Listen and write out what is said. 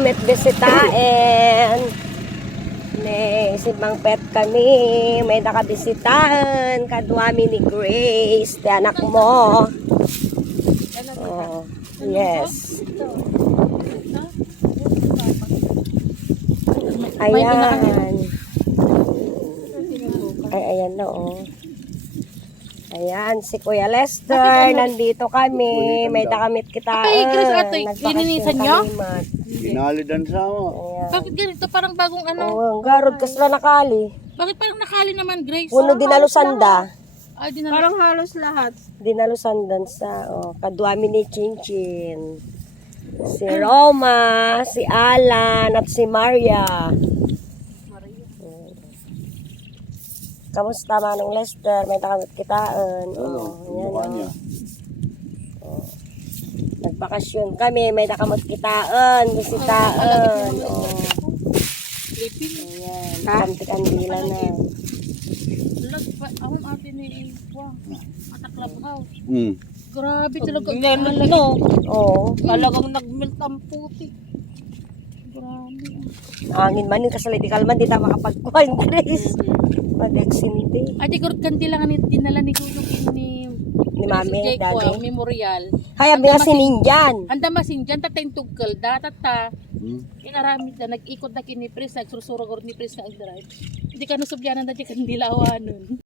kami bisitain. May simang pet kami. May nakabisitaan. Kadwami ni Grace. Di anak mo. Oh, yes. Ayan. Ay, ayan na oh. Ayan, si Kuya Lester, nandito kami, may nakamit kita. Ay, Grace, atoy, lininisan nyo? Ginalidan sa mo. Bakit ganito? Parang bagong ano? Oo, garod ka sila nakali. Bakit parang nakali naman, Grace? Puno dinalusanda. Ay, Parang halos lahat. Dinalusandan sa, kadwami ni Chinchin. Si Roma, si Alan, at si Maria. Kamusta Manong Lester? May nakamit kitaan. Ayan, oh. Nagbakasyon kami, may nakamot kitaan, bisitaan. Oh. Ayan, kanti-kandila na. Ang ate ni Iwa, ataklap house. Mm. Grabe talaga. No, Oo. talagang nagmelt ang puti. Grabe. Angin man yung kasalay, di kalman, di tayo makapagkuhan, Grace. Madexinti. Ay, di ko kanti lang dinala ni Gulong ni Mami, Daddy. Memorial. Kaya biya sininjan. Anda masinjan tatay tugkal datata. Mm. Inaramid na nag-ikot na kini Pres, nagsusurugor ni Pres na ang drive. Hindi ka nasubyanan na di kandilawanon.